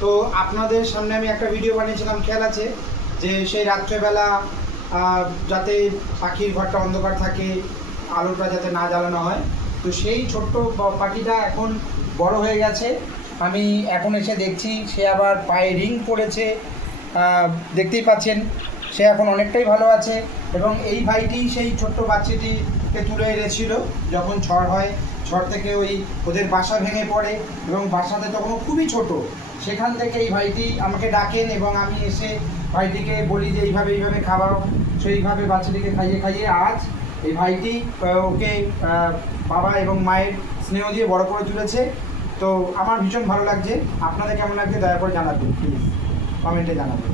তো আপনাদের সামনে আমি একটা ভিডিও বানিয়েছিলাম, খেয়াল আছে, যে সেই রাত্রেবেলা যাতে পাখির ঘরটা অন্ধকার থাকে, আলোটা যাতে না জ্বালানো হয়। তো সেই ছোট্ট পাখিটা এখন বড় হয়ে গেছে। আমি এখন এসে দেখছি সে আবার পায়ে রিং পড়েছে, দেখতেই পাচ্ছেন। সে এখন অনেকটাই ভালো আছে। এবং এই ভাইটি সেই ছোট্ট বাচ্চাটিকে তুলে এনেছিল যখন ঝড় হয়, ঝড় থেকে ওদের বাসা ভেঙে পড়ে এবং বাসাতে তখন খুবই ছোট। সেখান থেকে এই ভাইটি আমাকে ডাকেন এবং আমি এসে ভাইটিকে বলি যে এইভাবে এইভাবে খাওয়াও। সেইভাবে বাচ্চাটিকে খাইয়ে খাইয়ে আজ এই ভাইটি ওকে বাবা এবং মায়ের স্নেহ দিয়ে বড় করে তুলেছে। তো আমার ভীষণ ভালো লাগছে। আপনাদের কেমন লাগছে দয়া করে জানাবেন, প্লিজ কমেন্টে জানাবেন।